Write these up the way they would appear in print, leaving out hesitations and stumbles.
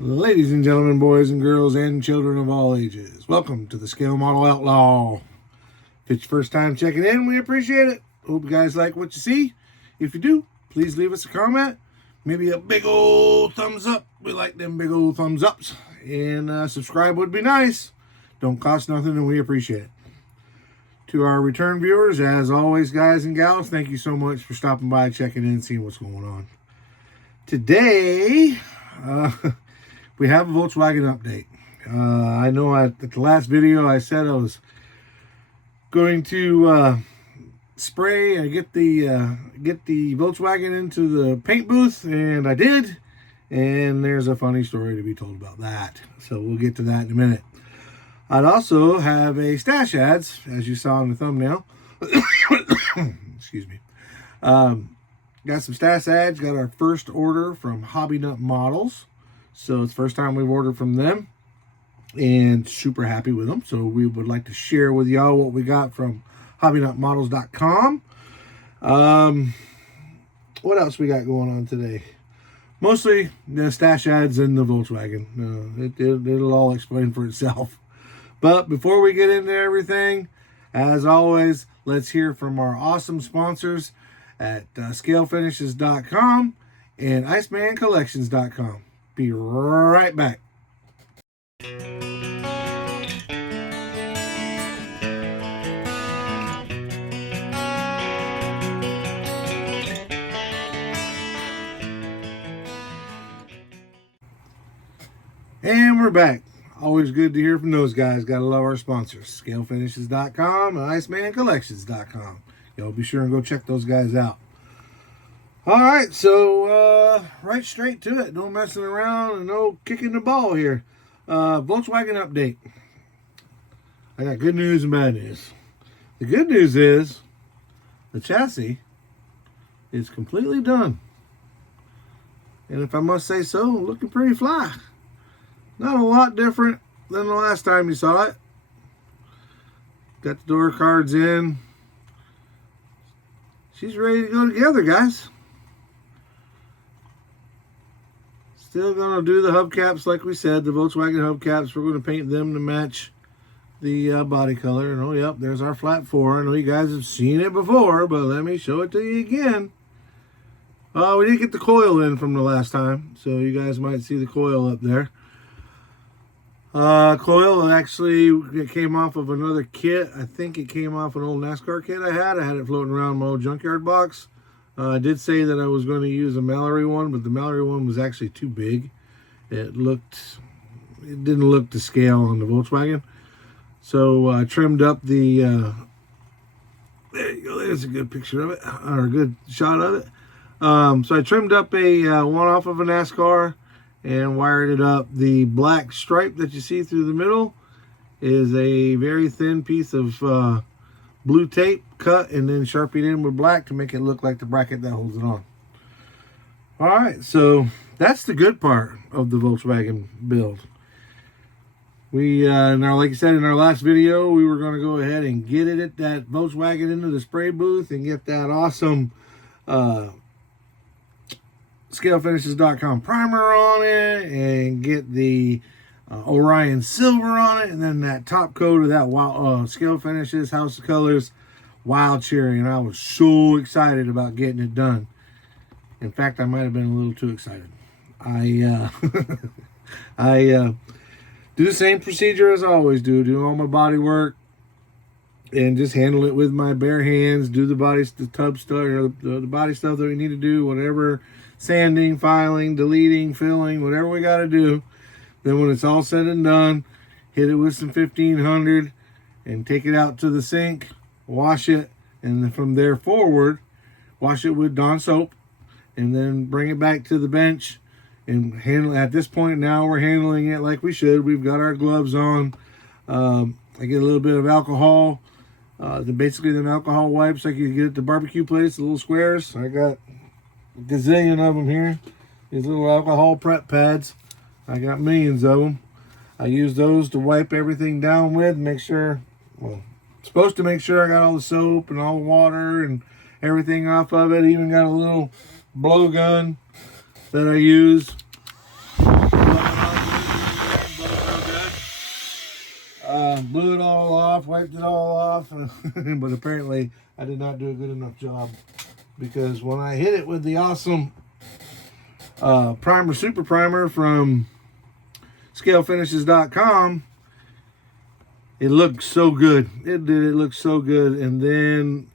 Ladies and gentlemen, boys and girls, and children of all ages, welcome to the Scale Model Outlaw. If it's your first time checking in, we appreciate it. Hope you guys like what you see. If you do, please leave us a comment. Maybe a big old thumbs up. We like them big old thumbs ups. And subscribe would be nice. Don't cost nothing, and we appreciate it. To our return viewers, as always, guys and gals, thank you so much for stopping by, checking in, seeing what's going on. Today, we have a Volkswagen update. I know at the last video I said I was going to spray and get the Volkswagen into the paint booth, and I did. And there's a funny story to be told about that. So we'll get to that in a minute. I'd also have a stash ads, as you saw in the thumbnail. Excuse me. Got some stash ads. Got our first order from HOBBYNUT Models. So it's the first time we've ordered from them, and super happy with them. So we would like to share with y'all what we got from hobbynutmodels.com. What else we got going on today? Mostly the stash ads and the Volkswagen. It'll all explain for itself. But before we get into everything, as always, let's hear from our awesome sponsors at scalefinishes.com and icemancollections.com. Be right back. And we're back. Always good to hear from those guys. Gotta love our sponsors. Scalefinishes.com and icemancollections.com. Y'all be sure and go check those guys out. Alright, so right straight to it. No messing around and no kicking the ball here. Volkswagen update. I got good news and bad news. The good news is the chassis is completely done. And if I must say so, looking pretty fly. Not a lot different than the last time you saw it. Got the door cards in. She's ready to go together, guys. Still going to do the hubcaps like we said, the Volkswagen hubcaps. We're going to paint them to match the body color. And oh, yep, there's our flat 4. I know you guys have seen it before, but let me show it to you again. We did get the coil in from the last time, so you guys might see the coil up there. Coil actually, it came off of another kit. I think it came off an old NASCAR kit I had. I had it floating around my old junkyard box. I did say that I was going to use a Mallory one, but the Mallory one was actually too big. It didn't look to scale on the Volkswagen. So I trimmed up the, there you go, there's a good picture of it, or a good shot of it. So I trimmed up a one off of a NASCAR and wired it up. The black stripe that you see through the middle is a very thin piece of blue tape cut and then sharpied in with black to make it look like the bracket that holds it on. Alright, so that's the good part of the Volkswagen build. We, like I said in our last video, we were going to go ahead and get it at that Volkswagen into the spray booth and get that awesome scalefinishes.com primer on it and get the Orion silver on it, and then that top coat of that wild, Scale Finishes House of Colors Wild Cherry, and I was so excited about getting it done. In fact, I might have been a little too excited. I do the same procedure as I always do all my body work and just handle it with my bare hands, do the tub stuff, or the body stuff that we need to do, whatever, sanding, filing, deleting, filling, whatever we got to do. Then when it's all said and done, hit it with some 1500 and take it out to the sink, wash it, and then from there forward, wash it with Dawn soap, and then bring it back to the bench and handle. At this point now, we're handling it like we should. We've got our gloves on. I get a little bit of alcohol. Basically them alcohol wipes like you get at the barbecue place, the little squares. I got a gazillion of them here. These little alcohol prep pads. I got millions of them. I use those to wipe everything down with, make sure, well, supposed to make sure I got all the soap and all the water and everything off of it. Even got a little blowgun that I use. blew it all off, wiped it all off, but apparently I did not do a good enough job, because when I hit it with the awesome primer, super primer from scalefinishes.com, it looked so good. It did. It looked so good. And then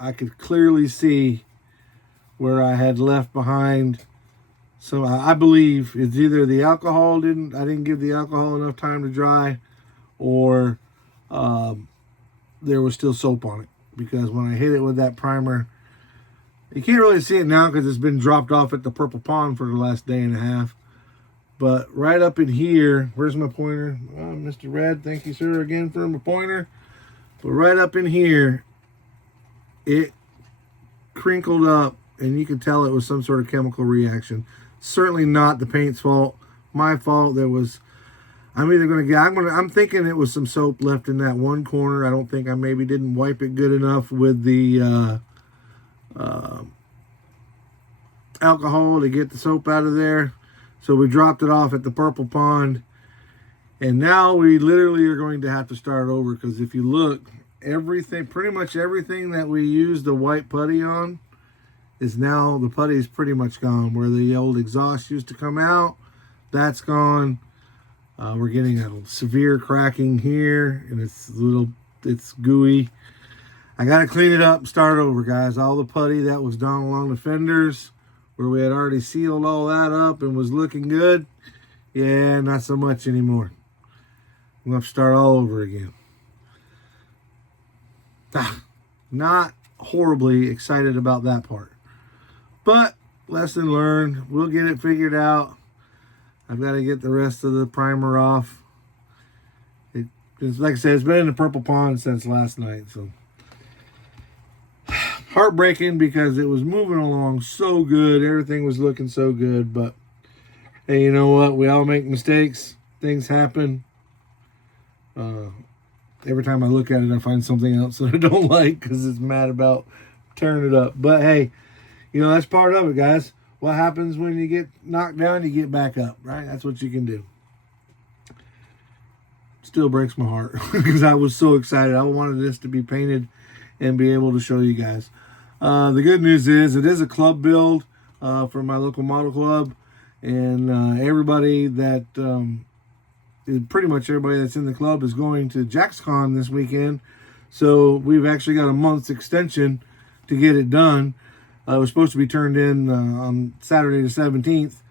I could clearly see where I had left behind. So I believe it's either the alcohol I didn't give the alcohol enough time to dry, or there was still soap on it. Because when I hit it with that primer, you can't really see it now because it's been dropped off at the Purple Pond for the last day and a half. But right up in here, where's my pointer? Oh, Mr. Red, thank you, sir, again for my pointer. But right up in here, it crinkled up, and you could tell it was some sort of chemical reaction. Certainly not the paint's fault. My fault. I'm thinking it was some soap left in that one corner. I don't think I maybe didn't wipe it good enough with the alcohol to get the soap out of there. So we dropped it off at the Purple Pond. And now we literally are going to have to start over, because if you look, pretty much everything that we used the white putty on is now, the putty is pretty much gone. Where the old exhaust used to come out, that's gone. We're getting a severe cracking here, and it's gooey. I got to clean it up and start over, guys. All the putty that was down along the fenders, where we had already sealed all that up and was looking good, yeah, not so much anymore. I'm going to start all over again. Not horribly excited about that part. But, lesson learned. We'll get it figured out. I've got to get the rest of the primer off. It's like I said, it's been in the Purple Pond since last night, so heartbreaking, because it was moving along so good. Everything was looking so good. But hey, you know what? We all make mistakes. Things happen. Every time I look at it, I find something else that I don't like, because it's mad about tearing it up. But hey, you know, that's part of it, guys. What happens when you get knocked down, you get back up, right? That's what you can do. Still breaks my heart, because I was so excited. I wanted this to be painted and be able to show you guys. The good news is it is a club build for my local model club, and everybody that pretty much everybody that's in the club is going to JaxCon this weekend. So we've actually got a month's extension to get it done. It was supposed to be turned in on Saturday the 17th,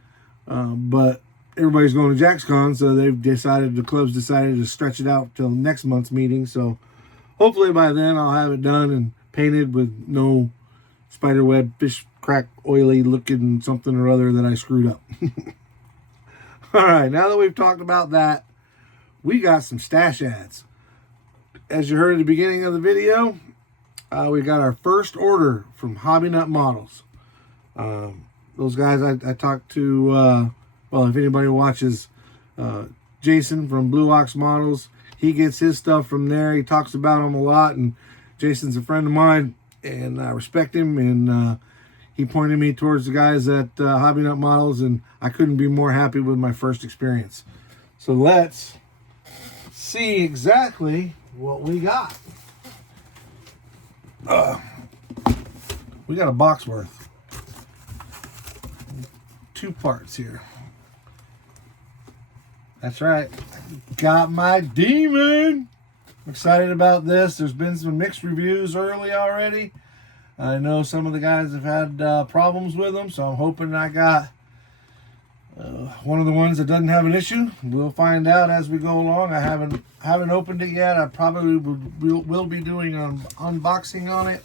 but everybody's going to JaxCon, so the club's decided to stretch it out till next month's meeting. So hopefully by then I'll have it done and painted with no spiderweb, fish crack, oily looking something or other that I screwed up. All right, now that we've talked about that, we got some stash ads. As you heard at the beginning of the video, we got our first order from HOBBYNUT Models. Those guys I talked to, well, if anybody watches Jason from Blue Ox Models, he gets his stuff from there. He talks about them a lot, and Jason's a friend of mine, and I respect him, and he pointed me towards the guys at HOBBYNUT Models, and I couldn't be more happy with my first experience. So let's see exactly what we got. We got a box worth. 2 parts here. That's right. Got my Demon. I'm excited about this. There's been some mixed reviews early already. I know some of the guys have had problems with them, so I'm hoping I got one of the ones that doesn't have an issue. We'll find out as we go along. I haven't opened it yet. I probably will be doing an unboxing on it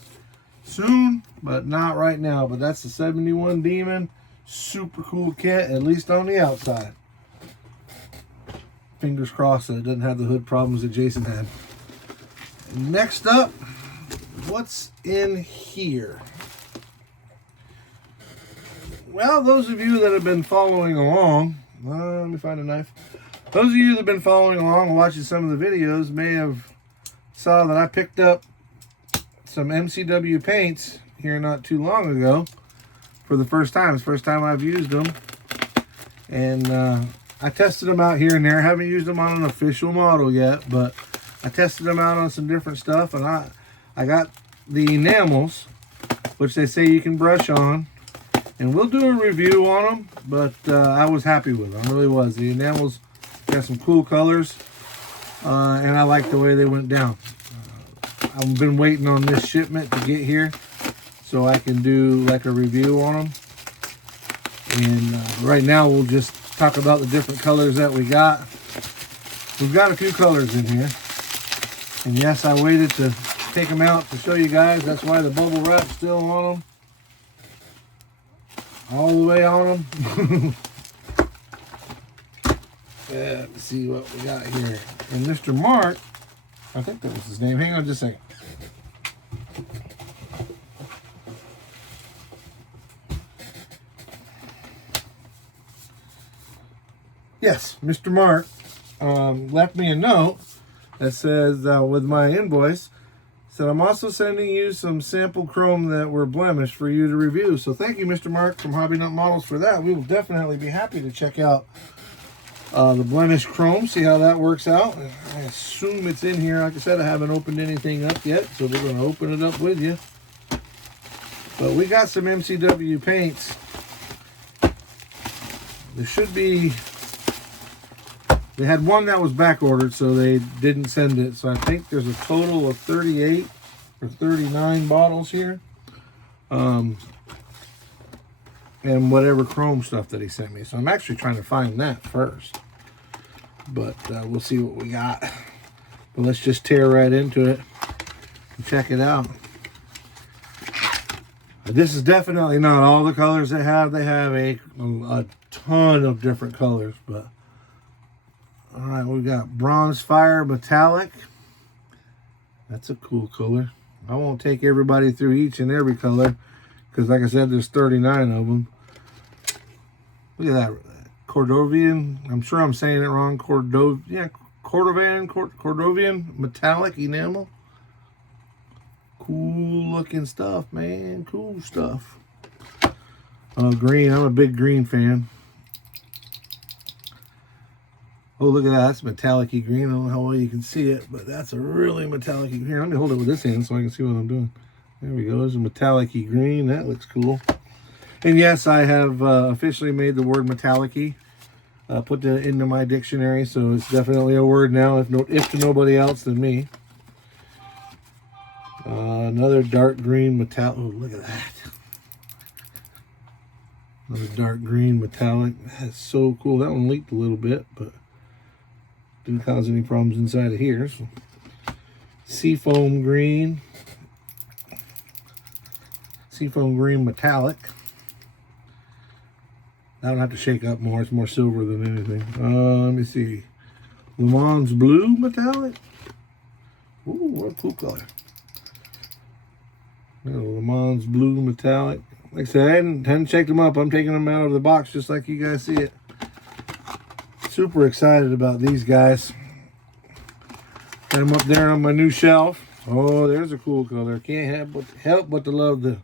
soon, but not right now. But that's the 71 Demon. Super cool kit, at least on the outside. Fingers crossed that it doesn't have the hood problems that Jason had. Next up, what's in here? Well, those of you that have been following along, let me find a knife. Those of you that have been following along and watching some of the videos may have saw that I picked up some MCW paints here not too long ago for the first time. It's the first time I've used them. And I tested them out here and there. Haven't used them on an official model yet, but I tested them out on some different stuff, and I got the enamels, which they say you can brush on, and we'll do a review on them, but I was happy with them. I really was. The enamels got some cool colors, and I like the way they went down. I've been waiting on this shipment to get here so I can do like a review on them. And right now we'll just talk about the different colors that we got. We've got a few colors in here. And yes, I waited to take them out to show you guys. That's why the bubble wrap's still on them. All the way on them. Yeah, let's see what we got here. And Mr. Mark, I think that was his name. Hang on just a second. Yes, Mr. Mark left me a note that says, with my invoice, said, I'm also sending you some sample chrome that were blemished for you to review. So thank you, Mr. Mark from Hobby Nut Models, for that. We will definitely be happy to check out the blemished chrome, see how that works out. I assume it's in here. Like I said, I haven't opened anything up yet, so we're going to open it up with you. But we got some MCW paints. There should be... They had one that was back ordered, so they didn't send it. So I think there's a total of 38 or 39 bottles here. And whatever chrome stuff that he sent me. So I'm actually trying to find that first. But we'll see what we got. But let's just tear right into it and check it out. This is definitely not all the colors they have. They have a ton of different colors, but... All right, we've got Bronze Fire Metallic. That's a cool color. I won't take everybody through each and every color because, like I said, there's 39 of them. Look at that. Cordovian. I'm sure I'm saying it wrong. Cordovian Metallic Enamel. Cool looking stuff, man. Cool stuff. Green. I'm a big green fan. Oh, look at that. That's metallic-y green. I don't know how well you can see it, but that's a really metallic-y green. Let me hold it with this hand so I can see what I'm doing. There we go. There's a metallic-y green. That looks cool. And yes, I have officially made the word metallic-y. Put that into my dictionary, so it's definitely a word now, if to nobody else than me. Another dark green metallic. Oh, look at that. Another dark green metallic. That's so cool. That one leaked a little bit, but... didn't cause any problems inside of here. So. Seafoam green. Seafoam green metallic. I don't have to shake up more. It's more silver than anything. Let me see. Le Mans blue metallic. Ooh, what a cool color. Le Mans blue metallic. Like I said, I hadn't checked them up. I'm taking them out of the box just like you guys see it. Super excited about these guys. Got them up there on my new shelf. Oh, there's a cool color. Can't help but to love the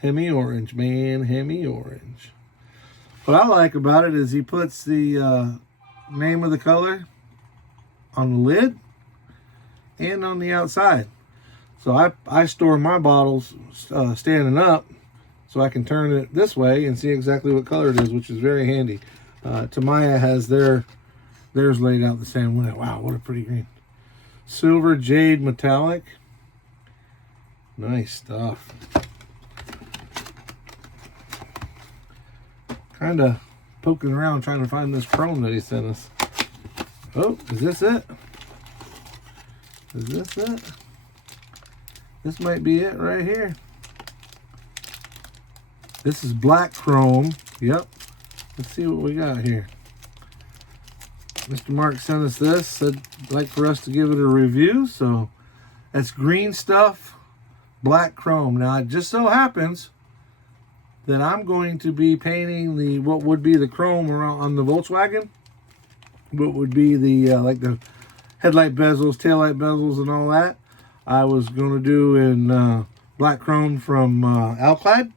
Hemi Orange, man. Hemi Orange. What I like about it is he puts the name of the color on the lid and on the outside. So I store my bottles standing up so I can turn it this way and see exactly what color it is, which is very handy. Tamaya has theirs laid out the same way. Wow, what a pretty green. Silver Jade Metallic. Nice stuff. Kind of poking around trying to find this chrome that he sent us. Oh, is this it? Is this it? This might be it right here. This is black chrome. Yep. Let's see what we got here. Mr. Mark sent us this. Said he'd like for us to give it a review. So that's green stuff, black chrome. Now it just so happens that I'm going to be painting what would be the chrome around on the Volkswagen. What would be the like the headlight bezels, taillight bezels, and all that. I was going to do in black chrome from Alclad,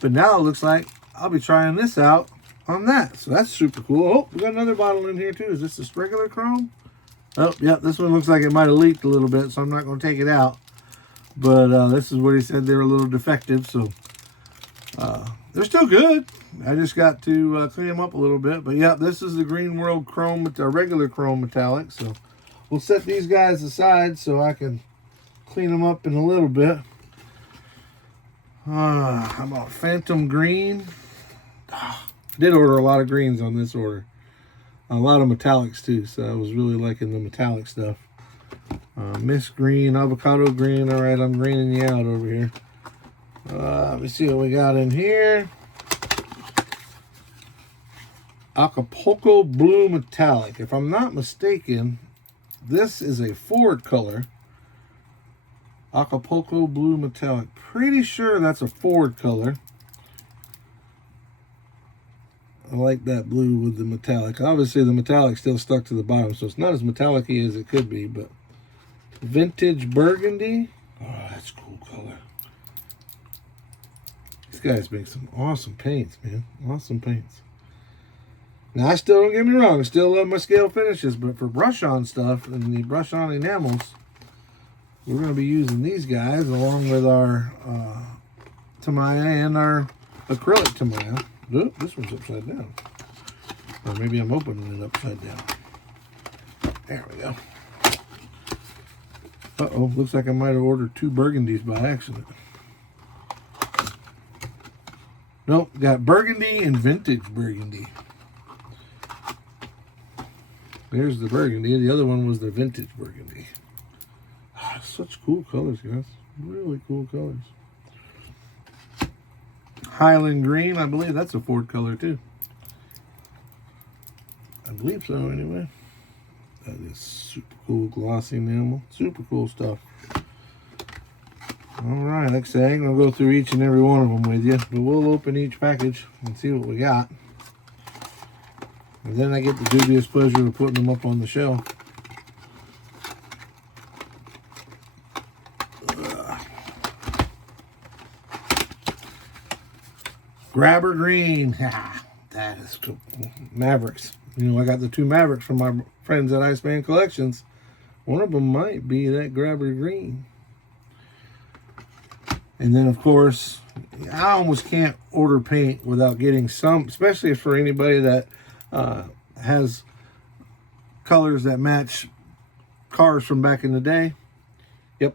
but now it looks like I'll be trying this out on that. So that's super cool. Oh, we got another bottle in here too. Is this just regular chrome? Oh, yeah, this one looks like it might have leaked a little bit, so I'm not going to take it out. But this is what he said, they were a little defective, so they're still good. I just got to clean them up a little bit. But yeah, this is the Green World Chrome, regular chrome metallic. So we'll set these guys aside so I can clean them up in a little bit. How about Phantom Green? Did order a lot of greens on this order. A lot of metallics too, so I was really liking the metallic stuff. Mist Green, Avocado Green. All right, I'm greening you out over here. Let me see what we got in here. Acapulco Blue Metallic. If I'm not mistaken, this is a Ford color. Acapulco Blue Metallic. Pretty sure that's a Ford color. I like that blue with the metallic. Obviously, the metallic still stuck to the bottom, so it's not as metallic-y as it could be, but Vintage Burgundy. Oh, that's a cool color. These guys make some awesome paints, man. Awesome paints. Now, I still, don't get me wrong, I still love my scale finishes, but for brush-on stuff and the brush-on enamels, we're going to be using these guys along with our Tamiya and our acrylic Tamiya. Oh, this one's upside down. Or maybe I'm opening it upside down. There we go. Uh-oh, looks like I might have ordered 2 burgundies by accident. Nope, got burgundy and vintage burgundy. There's the burgundy. The other one was the vintage burgundy. Ah, such cool colors, guys. Really cool colors. Highland Green, I believe that's a Ford color too. I believe so anyway. That is super cool glossy enamel. Super cool stuff. Alright, like I say, I ain't going to go through each and every one of them with you, but we'll open each package and see what we got. And then I get the dubious pleasure of putting them up on the shelf. Grabber Green. That is cool. Mavericks. You know, I got the 2 Mavericks from my friends at Iceman Collections. One of them might be that Grabber Green. And then, of course, I almost can't order paint without getting some, especially for anybody that has colors that match cars from back in the day. Yep.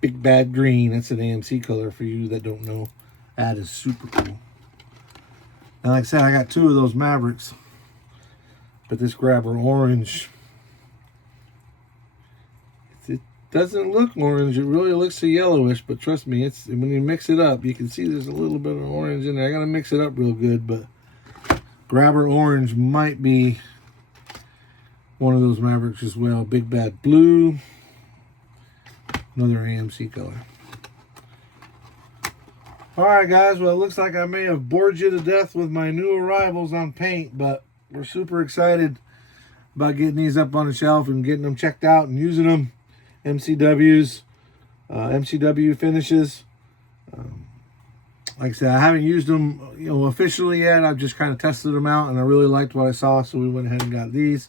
Big Bad Green. That's an AMC color for you that don't know. That is super cool. And like I said, I got 2 of those Mavericks. But this Grabber Orange, it doesn't look orange. It really looks a yellowish, but trust me, it's when you mix it up, you can see there's a little bit of orange in there. I gotta mix it up real good, but Grabber Orange might be one of those Mavericks as well. Big Bad Blue, another AMC color. Alright guys, well it looks like I may have bored you to death with my new arrivals on paint, but we're super excited about getting these up on the shelf and getting them checked out and using them. MCWs, MCW finishes. Like I said, I haven't used them, officially yet. I've just kind of tested them out, and I really liked what I saw, so we went ahead and got these.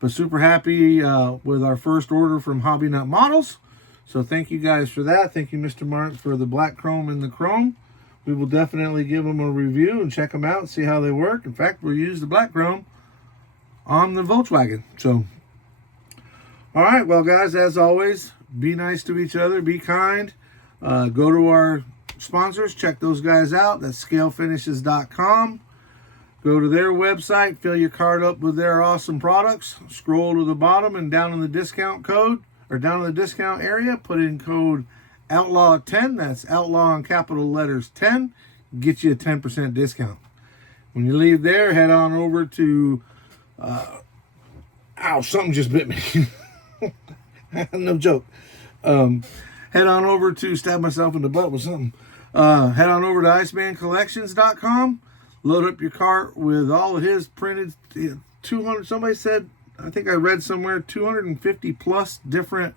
But super happy with our first order from HOBBYNUT Models. So thank you guys for that. Thank you, Mr. Mark, for the black chrome and the chrome. We will definitely give them a review and check them out, see how they work. In fact, we'll use the black chrome on the Volkswagen. So, all right, well, guys, as always, be nice to each other, be kind. Go to our sponsors, check those guys out. That's scalefinishes.com. Go to their website, fill your cart up with their awesome products. Scroll to the bottom and down in the discount code, or down in the discount area, put in code OUTLAW10. That's outlaw in capital letters 10. Get you a 10% discount. When you leave there, head on over to ow, something just bit me. No joke. Head on over to, stab myself in the butt with something. Head on over to IcemanCollections.com. Load up your cart with all of his printed 200, somebody said, I think I read somewhere, 250 plus different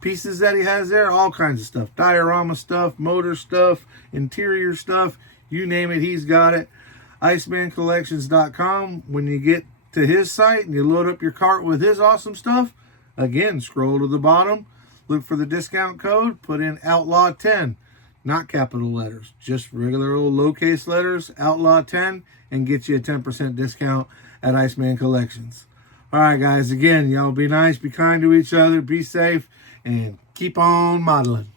pieces that he has there. All kinds of stuff. Diorama stuff, motor stuff, interior stuff. You name it, he's got it. IcemanCollections.com. When you get to his site and you load up your cart with his awesome stuff, again, scroll to the bottom, look for the discount code, put in Outlaw 10, not capital letters, just regular old lowercase letters, Outlaw 10, and get you a 10% discount at Iceman Collections. All right, guys, again, y'all be nice, be kind to each other, be safe, and keep on modeling.